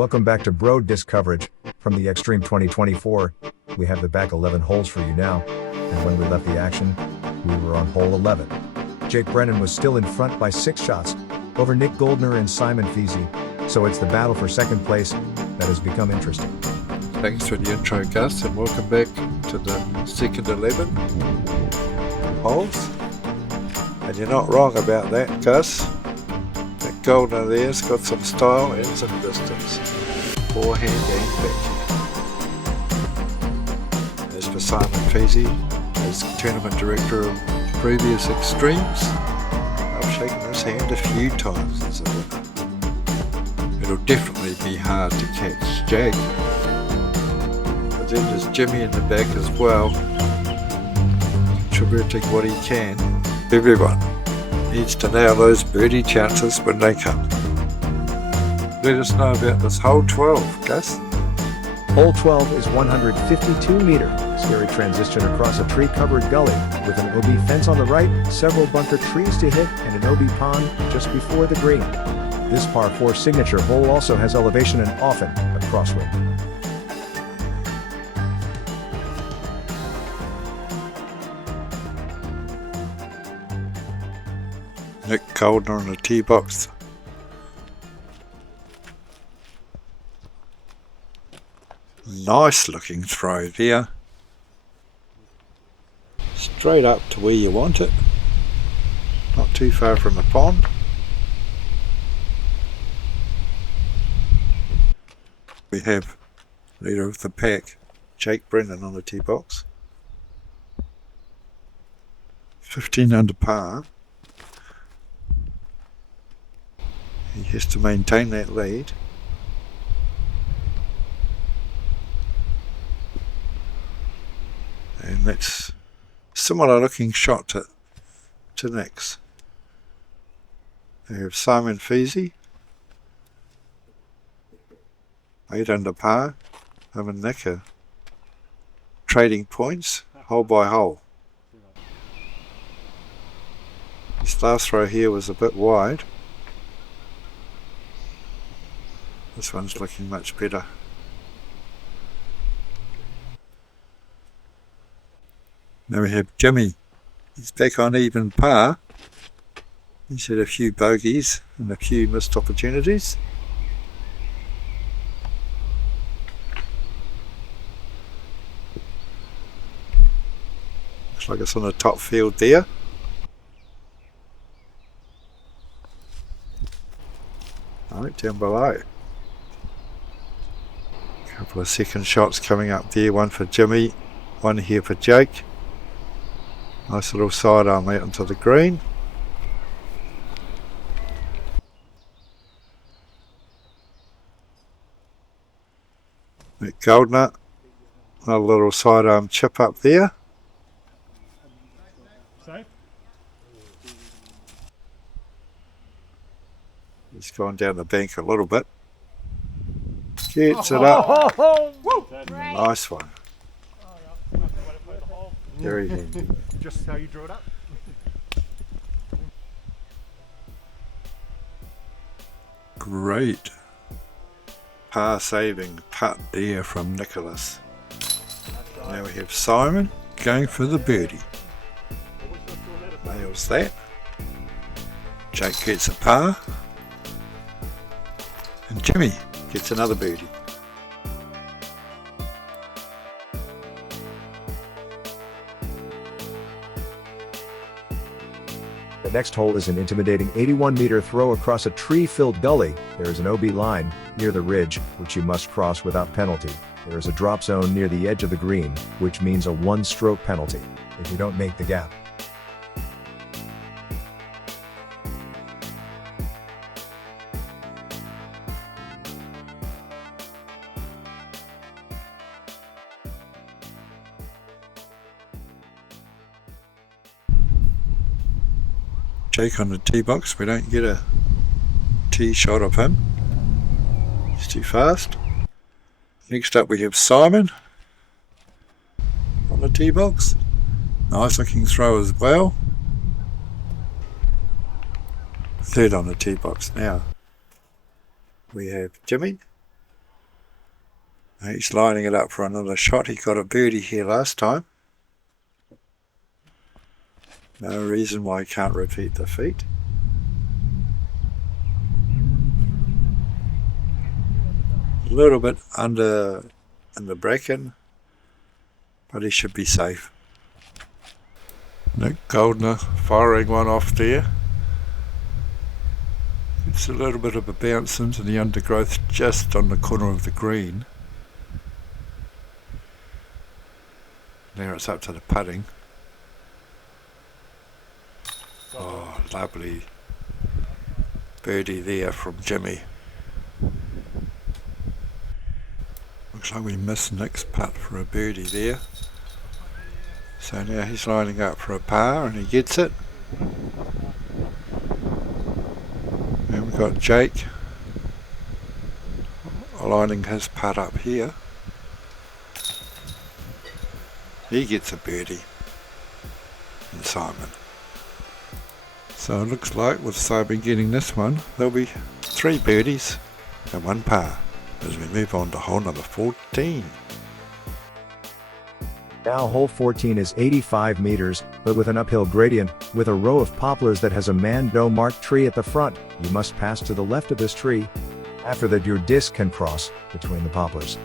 Welcome back to Bro Disc coverage from the Xtreme2024. We have the back 11 holes for you now, and when we left the action, we were on hole 11. Jake Brennan was still in front by 6 shots over Nick Goldner and Simon Feasey, so it's the battle for second place that has become interesting. Thanks for the intro, Gus, and welcome back to the second 11 holes. And you're not wrong about that, Gus. That Goldner there's got some style and some distance, forehand and backhand. As for Simon Feasey, as tournament director of previous Xtremes, I've shaken his hand a few times as a winner. It'll definitely be hard to catch Jake. But then there's Jimmy in the back as well, contributing what he can. Everyone needs to nail those birdie chances when they come. Let us know about this hole 12, Gus. Hole 12 is 152 meter, scary transition across a tree-covered gully with an OB fence on the right, several bunker trees to hit, and an OB pond just before the green. This par 4 signature hole also has elevation and often a crosswind. Nick Goldner on the tee box. Nice looking throw there. Straight up to where you want it. Not too far from the pond. We have leader of the pack, Jake Brennan on the tee box. 15 under par. He has to maintain that lead. And that's similar looking shot to Nick's. We have Simon Feasey, 8 under par. Him and Nick are trading points hole by hole. This last throw here was a bit wide. This one's looking much better. Now we have Jimmy. He's back on even par. He's had a few bogeys and a few missed opportunities. Looks like it's on the top field there. Right down below. Couple of second shots coming up there, one for Jimmy, one here for Jake. Nice little sidearm out into the green. Nick Goldner, another little sidearm chip up there. He's gone down the bank a little bit. Gets it up. Nice one. Very handy. Just how you drew it up. Great par saving putt there from Nicholas. Now we have Simon going for the birdie. Nails that. Jake gets a par. And Jimmy gets another birdie. The next hole is an intimidating 81 meter throw across a tree-filled gully. There is an OB line near the ridge, which you must cross without penalty. There is a drop zone near the edge of the green, which means a 1-stroke penalty if you don't make the gap. Jake on the tee box. We don't get a tee shot of him. He's too fast. Next up we have Simon on the tee box. Nice looking throw as well. Third on the tee box now. We have Jimmy He's lining it up for another shot. He got a birdie here last time. No reason why he can't repeat the feat. A little bit under in the bracken, but he should be safe. Nick Goldner firing one off there. It's a little bit of a bounce into the undergrowth just on the corner of the green. Now it's up to the putting. Oh, lovely birdie there from Jimmy. Looks like we missed Nick's putt for a birdie there. So now he's lining up for a par and he gets it. And we've got Jake lining his putt up here. He gets a birdie. And Simon. So it looks like with Simon getting this one, there'll be 3 birdies and 1 par as we move on to hole number 14. Now hole 14 is 85 meters, but with an uphill gradient, with a row of poplars that has a man-no-marked tree at the front. You must pass to the left of this tree. After that your disc can cross between the poplars.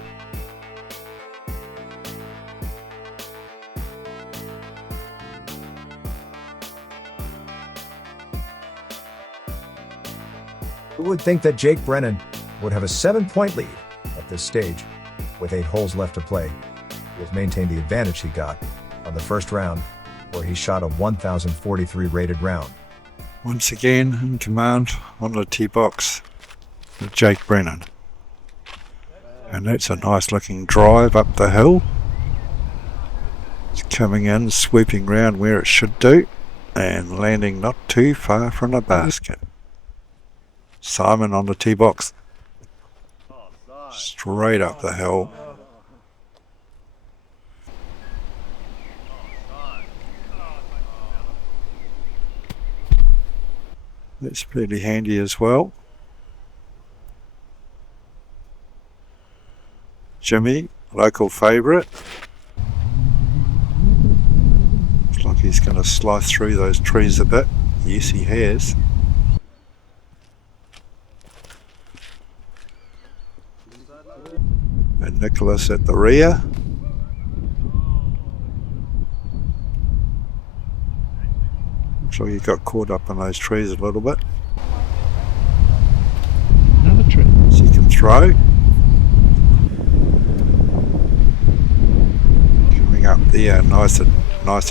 Who would think that Jake Brennan would have a 7-point lead at this stage? With 8 holes left to play, he has maintained the advantage he got on the first round, where he shot a 1043 rated round. Once again in command on the tee box with Jake Brennan. And that's a nice looking drive up the hill. It's coming in, sweeping round where it should do, and landing not too far from the basket. Simon on the tee box. Straight up the hill. That's pretty handy as well. Jimmy, local favourite. Looks like he's going to slice through those trees a bit. Yes, he has. And Nicholas at the rear. Looks like he got caught up in those trees a little bit. Another tree. So he can throw. Coming up there, nice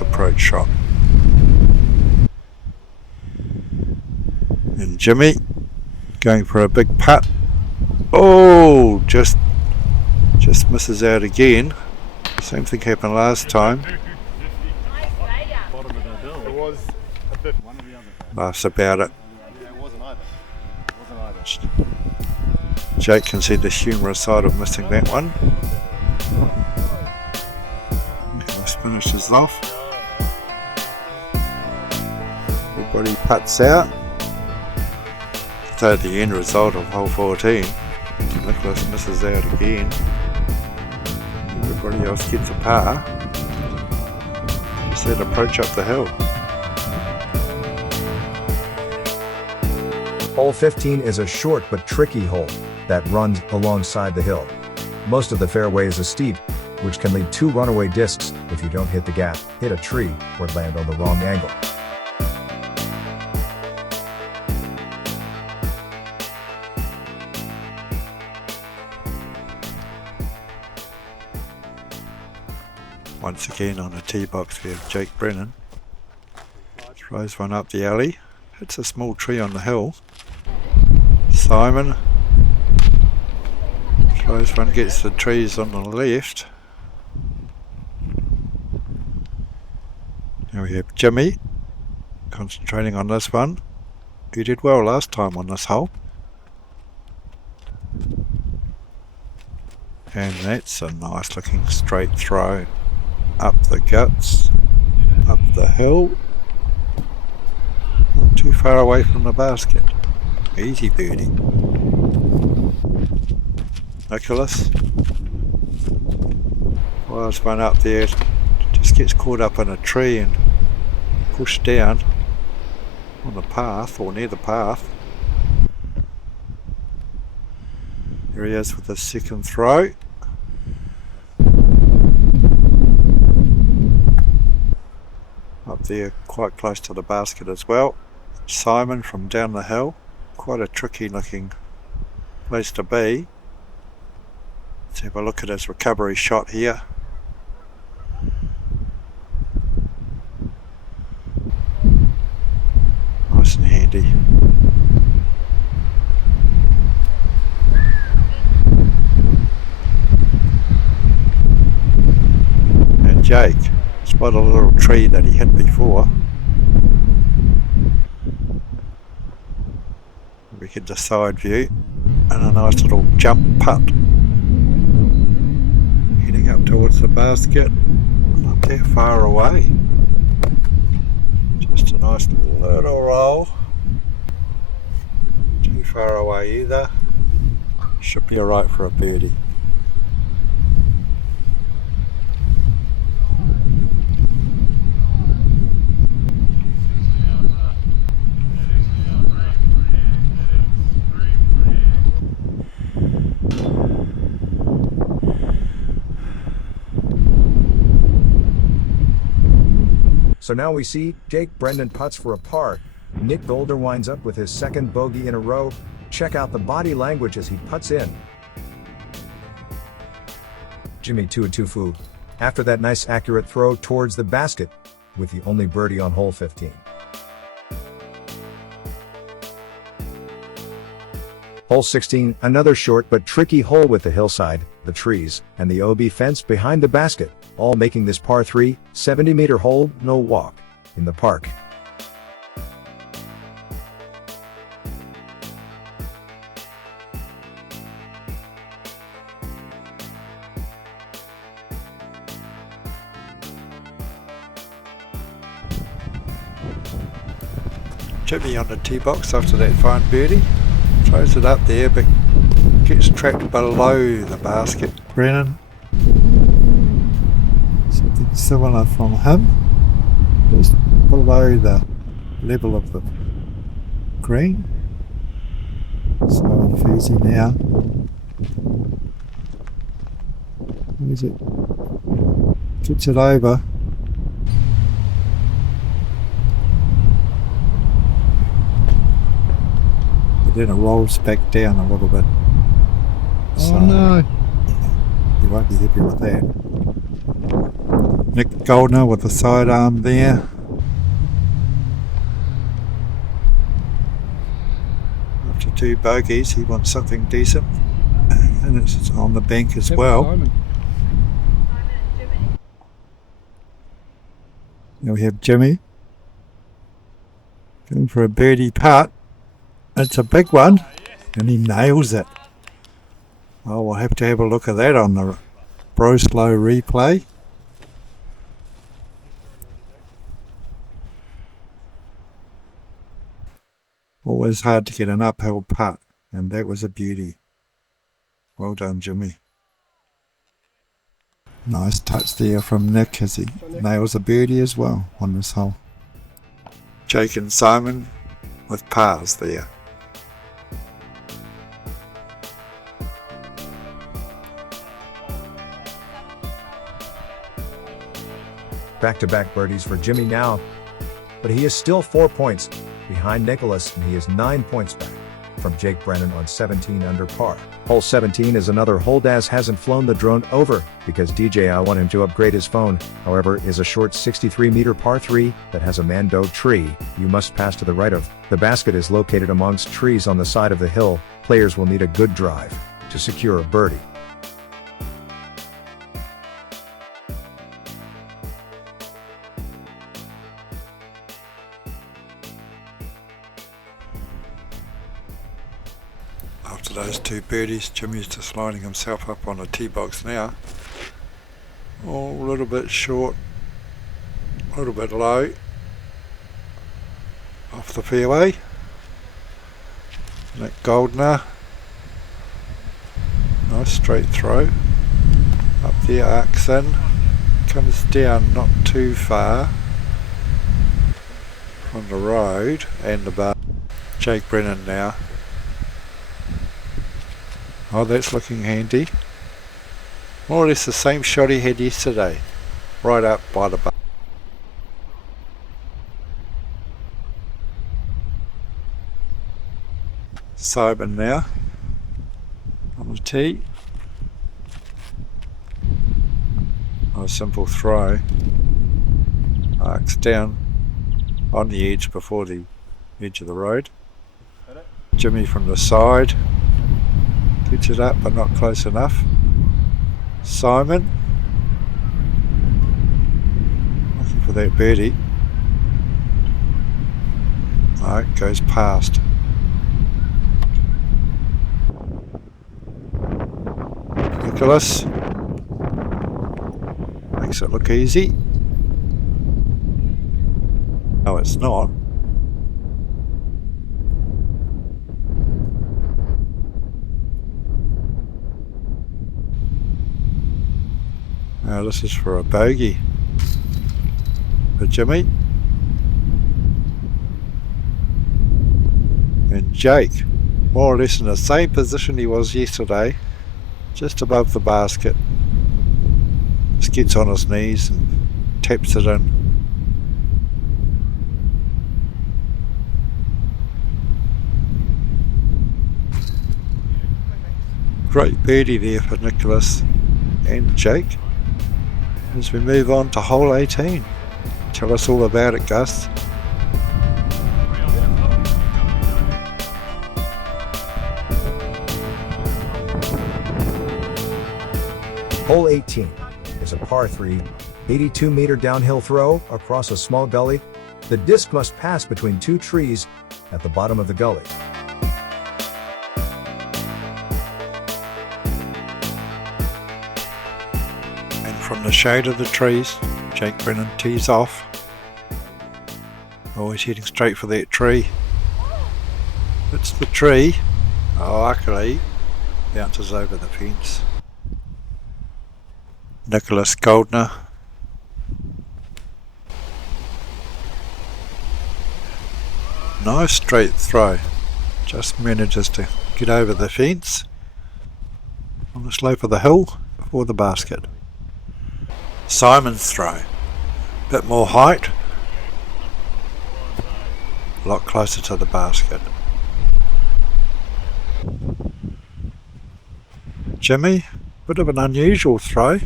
approach shot. And Jimmy going for a big putt. Oh, just misses out again. Same thing happened last time. Laughs about it. Jake can see the humorous side of missing that one. Nicholas finishes off. Everybody putts out. So the end result of hole 14. Nicholas misses out again. Everybody else gets a par. Just that approach up the hill. Hole 15 is a short but tricky hole that runs alongside the hill. Most of the fairway is steep, which can lead 2 runaway discs if you don't hit the gap, hit a tree, or land on the wrong angle. Once again on the tee box we have Jake Brennan. Throws one up the alley. Hits a small tree on the hill. Simon throws one, gets the trees on the left. Now we have Jimmy concentrating on this one. He did well last time on this hole. And that's a nice looking straight throw. Up the guts, up the hill, not too far away from the basket. Easy birdie. Nicholas Wires one up there, just gets caught up in a tree and pushed down on the path, or near the path. There he is with his second throw. Up there, quite close to the basket as well. Simon from down the hill. Quite a tricky looking place to be. Let's have a look at his recovery shot here. Nice and handy. And Jake spotted a little tree that he hit before. We get the side view and a nice little jump putt. Heading up towards the basket, not that far away. Just a nice little roll. Too far away either. Should be alright for a birdie. So now we see Jake Brennan putts for a par. Nick Golder winds up with his second bogey in a row. Check out the body language as he putts in. Xtreme2024, after that nice accurate throw towards the basket, with the only birdie on hole 15. Hole 16, another short but tricky hole with the hillside, the trees, and the OB fence behind the basket, all making this par 3, 70-meter hole, no walk, in the park. Jimmy on the tee box after that fine birdie. Throws it up there but gets trapped below the basket. Brennan. Something similar from him. Just below the level of the green. Slow and easy now. Where's it? Gets it over. Then it rolls back down a little bit. So, oh no! You won't be happy with that. Nick Goldner with the sidearm there. After 2 bogeys, he wants something decent, and it's on the bank as well. Now we have Jimmy going for a birdie putt. It's a big one, and he nails it. Oh, we'll have to have a look at that on the Bro Slow replay. Always hard to get an uphill putt, and that was a beauty. Well done, Jimmy. Nice touch there from Nick as he nails a birdie as well on this hole. Jake and Simon with pars there. Back-to-back birdies for Jimmy now, but he is still 4 points behind Nicholas, and he is 9 points back from Jake Brennan on 17 under par. Hole 17 is another hole Daz hasn't flown the drone over because DJI want him to upgrade his phone, however is a short 63-meter par 3 that has a mando tree you must pass to the right of. The basket is located amongst trees on the side of the hill. Players will need a good drive to secure a birdie. After those 2 birdies, Jimmy's just lining himself up on the tee box now. Oh, a little bit short, a little bit low, off the fairway. Nick Goldner, nice straight throw. Up the arcs in, comes down not too far from the road and the bar. Jake Brennan now. Oh, that's looking handy. More or less the same shot he had yesterday, right up by the bar. Simon now on the tee. A simple throw. Arcs down on the edge before the edge of the road. Jimmy from the side gets it up but not close enough. Simon looking for that birdie. No, it goes past. Nicholas makes it look easy. No, it's not. Now this is for a bogey for Jimmy. And Jake, more or less in the same position he was yesterday, just above the basket. Just gets on his knees and taps it in. Great birdie there for Nicholas and Jake. As we move on to hole 18. Tell us all about it, Gus. Hole 18 is a par 3, 82-meter downhill throw across a small gully. The disc must pass between two trees at the bottom of the gully. And from the shade of the trees, Jake Brennan tees off. Always heading straight for that tree. It's the tree. Oh, luckily, bounces over the fence. Nicholas Goldner. Nice straight throw. Just manages to get over the fence on the slope of the hill before the basket. Simon's throw. Bit more height. A lot closer to the basket. Jimmy, bit of an unusual throw.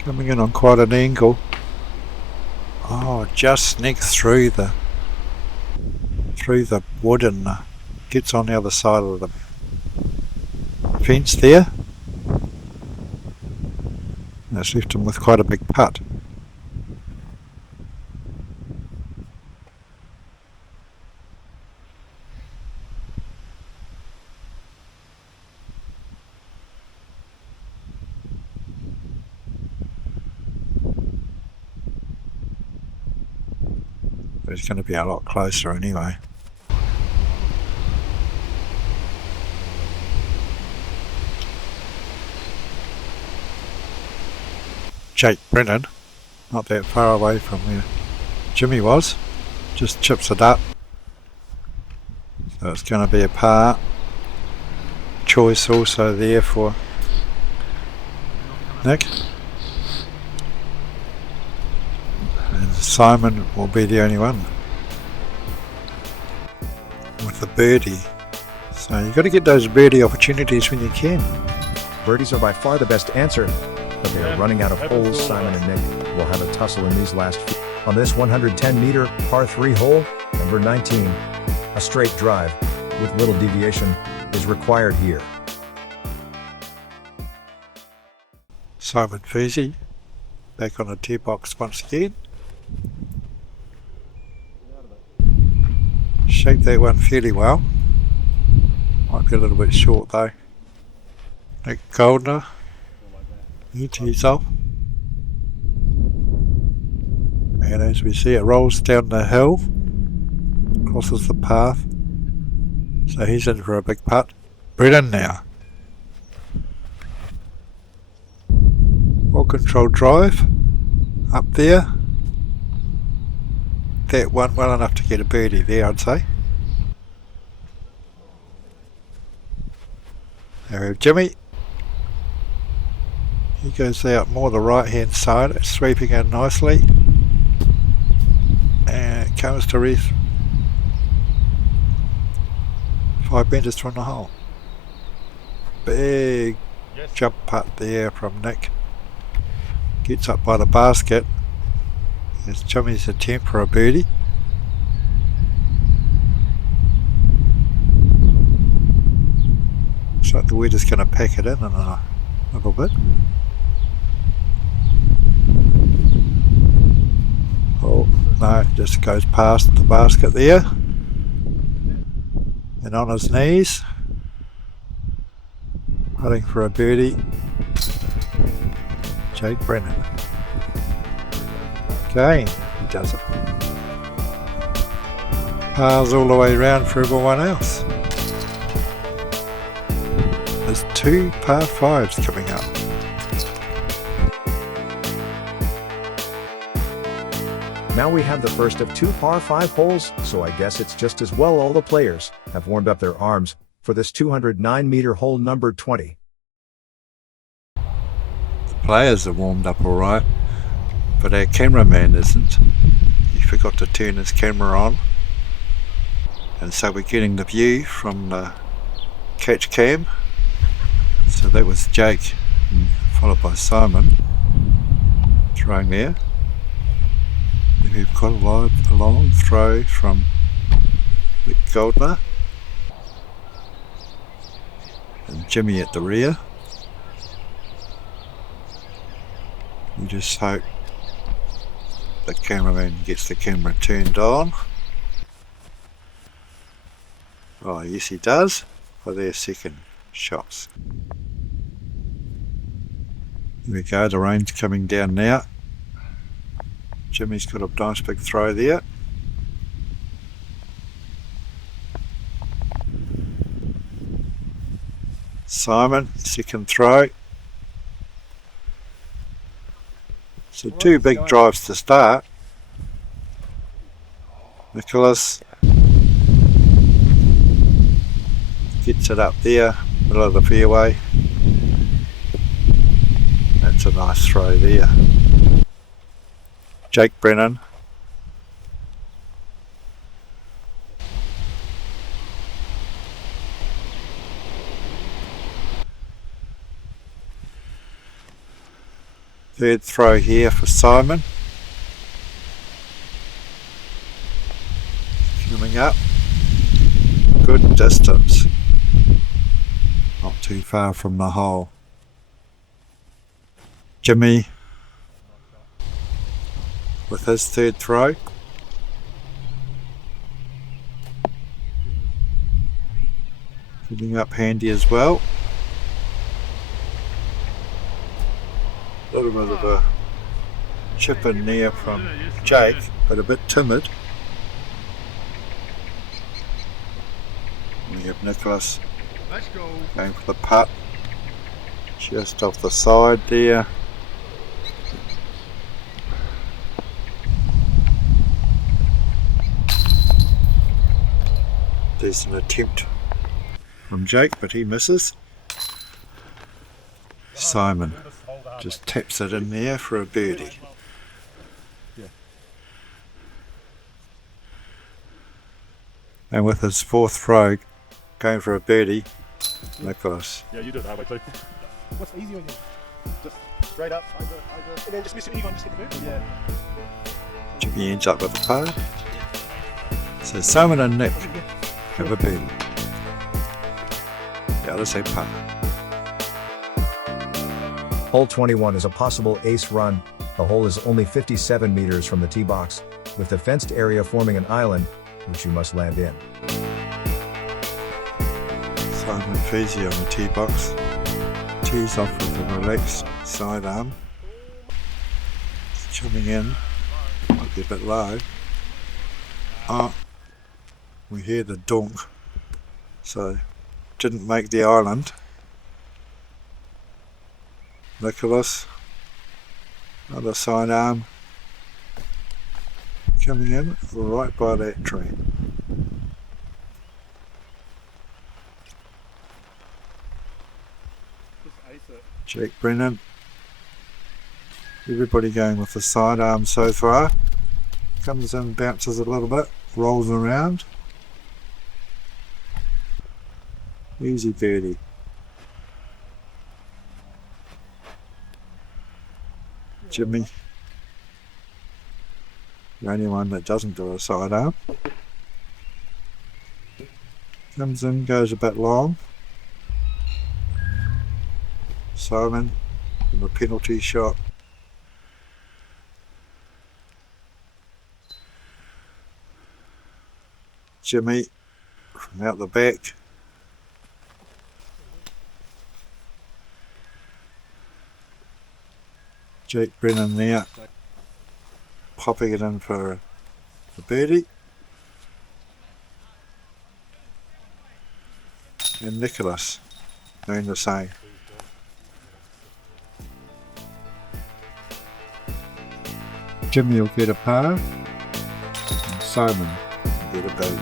Coming in on quite an angle. Oh, just sneaks through the wood and gets on the other side of the fence there. That's left him with quite a big putt. It's going to be a lot closer anyway. Jake Brennan, not that far away from where Jimmy was, just chips it up. So it's going to be a par. Choice also there for Nick. Simon will be the only one with the birdie. So you've got to get those birdie opportunities when you can. Birdies are by far the best answer, but they are running out of holes. Simon and Nick will have a tussle in these last few. On this 110-meter par 3 hole, number 19, a straight drive with little deviation is required here. Simon Feasy back on the tee box once again. Shaped that one fairly well. Might be a little bit short though. Nick Goldner. He tees off. And as we see, it rolls down the hill, crosses the path. So he's in for a big putt. Brennan now. control drive up there. That went well enough to get a birdie there, I'd say. There we have Jimmy. He goes out more the right hand side, it's sweeping in nicely. And it comes to rest 5 metres from the hole. Big jump putt there from Nick. Gets up by the basket. It's Jimmy's attempt for a birdie. Looks like we're just going to pack it in a little bit. Oh no, it just goes past the basket there. And on his knees, putting for a birdie, Jake Brennan. Okay, he does it. Pars all the way around for everyone else. There's 2 par 5s coming up. Now we have the first of 2 par 5 holes, so I guess it's just as well all the players have warmed up their arms for this 209-meter hole number 20. The players are warmed up alright, but our cameraman isn't. He forgot to turn his camera on, and so we're getting the view from the catch cam. So that was Jake, followed by Simon, throwing there. We've got a long throw from Vic Goldner and Jimmy at the rear. We just hope the cameraman gets the camera turned on. Oh yes he does, for their second shots. There we go, the rain's coming down now. Jimmy's got a nice big throw there. Simon, second throw. So 2 big drives to start. Nicholas gets it up there, middle of the fairway. That's a nice throw there. Jake Brennan. Third throw here for Simon. Coming up. Good distance. Not too far from the hole. Jimmy with his third throw. Getting up handy as well. A little bit of a chip in there from Jake, but a bit timid. We have Nicholas going for the putt. Just off the side there. There's an attempt from Jake, but he misses. Simon just taps it in there for a birdie. And with his fourth throw, going for a birdie, Nicholas. Yeah, you did that way too. What's the easy one? Just straight up, and then just miss it, just hit the birdie. Yeah. Jimmy ends up with a par. So Simon and Nick have a birdie. The others have par. Hole 21 is a possible ace run. The hole is only 57 meters from the tee box, with the fenced area forming an island, which you must land in. Simon Feasy on the tee box. Tees off with a relaxed side arm. It's coming in. Might be a bit low. Oh, we hear the donk. So, didn't make the island. Nicholas Other side arm coming in right by that tree. Jake Brennan. Everybody going with the sidearm so far. Comes in, bounces a little bit, rolls around. Easy birdie. Jimmy. The only one that doesn't do a sidearm. Comes in, goes a bit long. Simon from a penalty shot. Jimmy from out the back. Jake Brennan there, popping it in for the birdie. And Nicholas doing the same. Jimmy will get a par, and Simon will get a bogey.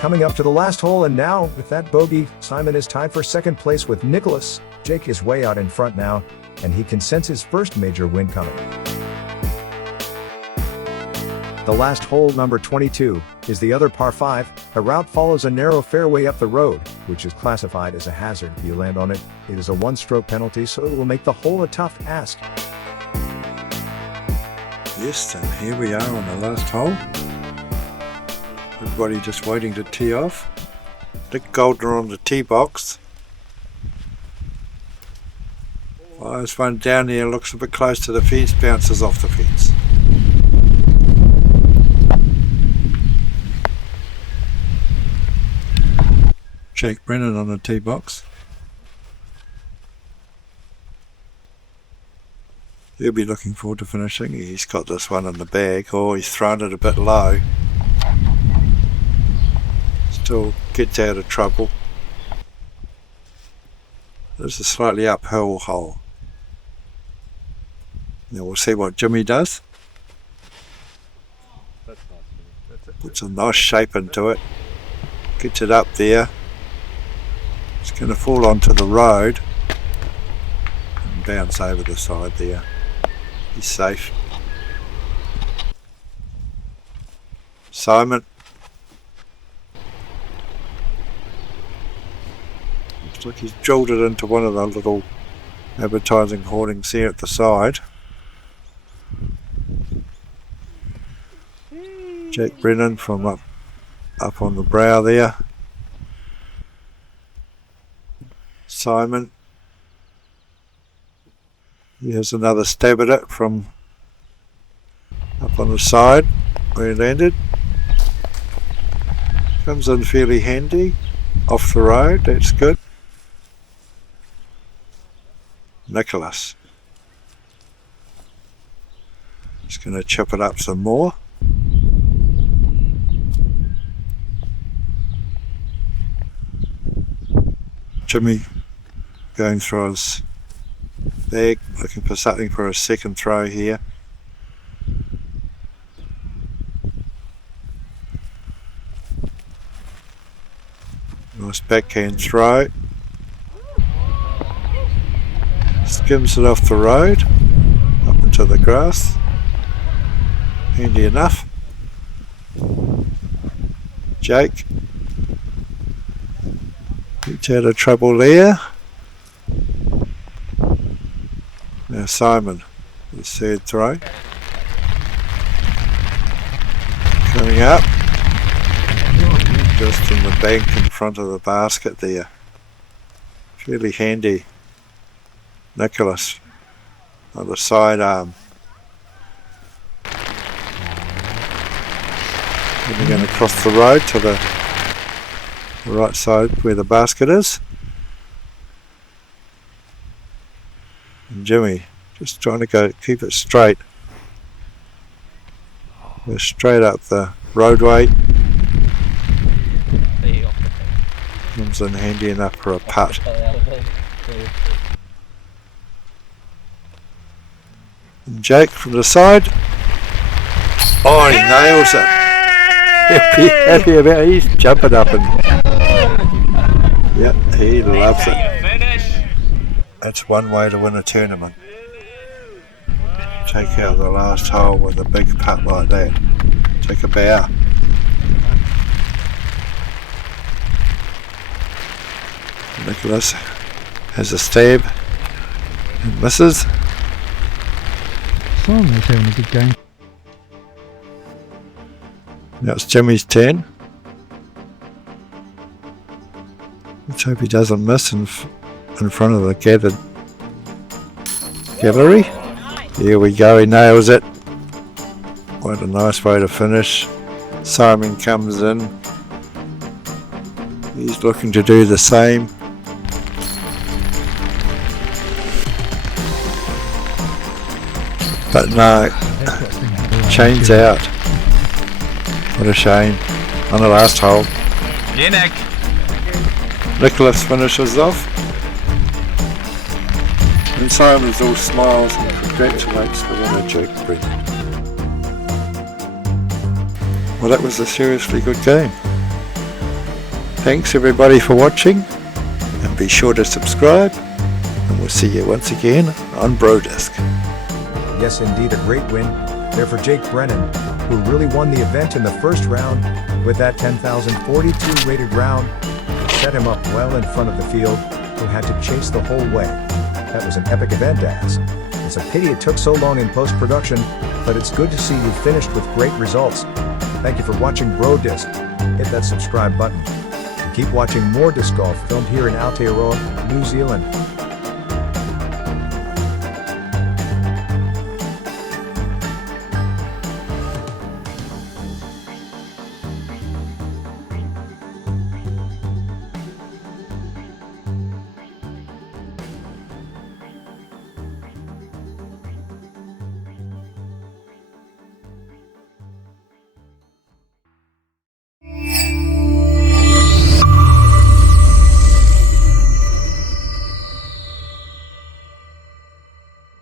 Coming up to the last hole, and now, with that bogey, Simon is tied for second place with Nicholas. Jake is way out in front now, and he can sense his first major win coming. The last hole, number 22, is the other par 5. The route follows a narrow fairway up the road, which is classified as a hazard. If you land on it, it is a one-stroke penalty, so it will make the hole a tough ask. Yes, and here we are on the last hole. Everybody just waiting to tee off. Nick Goldner on the tee box. Fires one down here, looks a bit close to the fence, bounces off the fence. Jake Brennan on the tee box. He'll be looking forward to finishing. He's got this one in the bag. Oh, he's thrown it a bit low. Still gets out of trouble. This is a slightly uphill hole. Now we'll see what Jimmy does. Puts a nice shape into it. Gets it up there. It's going to fall onto the road and bounce over the side there. He's safe. Simon. Looks like he's drilled it into one of the little advertising hoardings here at the side. Jake Brennan from up on the brow there. Simon. Here's another stab at it from up on the side where he landed. Comes in fairly handy off the road, that's good. Nicholas. Just going to chip it up some more. Jimmy going through his bag, looking for something for a second throw here. Nice backhand throw. Skims it off the road, up into the grass. Handy enough. Jake. Gets out of trouble there. Now Simon, his third throw. Coming up. Just in the bank in front of the basket there. Fairly handy. Nicholas on the sidearm. Then we're going to cross the road to the right side where the basket is. And Jimmy just trying to keep it straight. We're straight up the roadway. Comes in handy enough for a putt. And Jake from the side. Oh, he nails it. He'll be happy about it. He's jumping up and... Yep, he loves it. That's one way to win a tournament. Take out the last hole with a big putt like that. Take a bow. Nicholas has a stab and misses. Simon's having a good game. Now it's Jimmy's turn. Let's hope he doesn't miss in front of the gathered gallery. Here we go, he nails it. What a nice way to finish. Simon comes in. He's looking to do the same. But no, chains out. What a shame. On the last hole. Yeah, Nick. Nicholas finishes off. And Simon's all smiles and congratulates the winner, Jake Brennan. Well, that was a seriously good game. Thanks everybody for watching, and be sure to subscribe, and we'll see you once again on Brodisc. Yes, indeed, a great win there for Jake Brennan, who really won the event in the first round with that 10,042 rated round, which set him up well in front of the field, who had to chase the whole way. That was an epic event, as. It's a pity it took so long in post-production, but it's good to see you finished with great results. Thank you for watching Brodisc. Hit that subscribe button. And keep watching more disc golf filmed here in Aotearoa, New Zealand.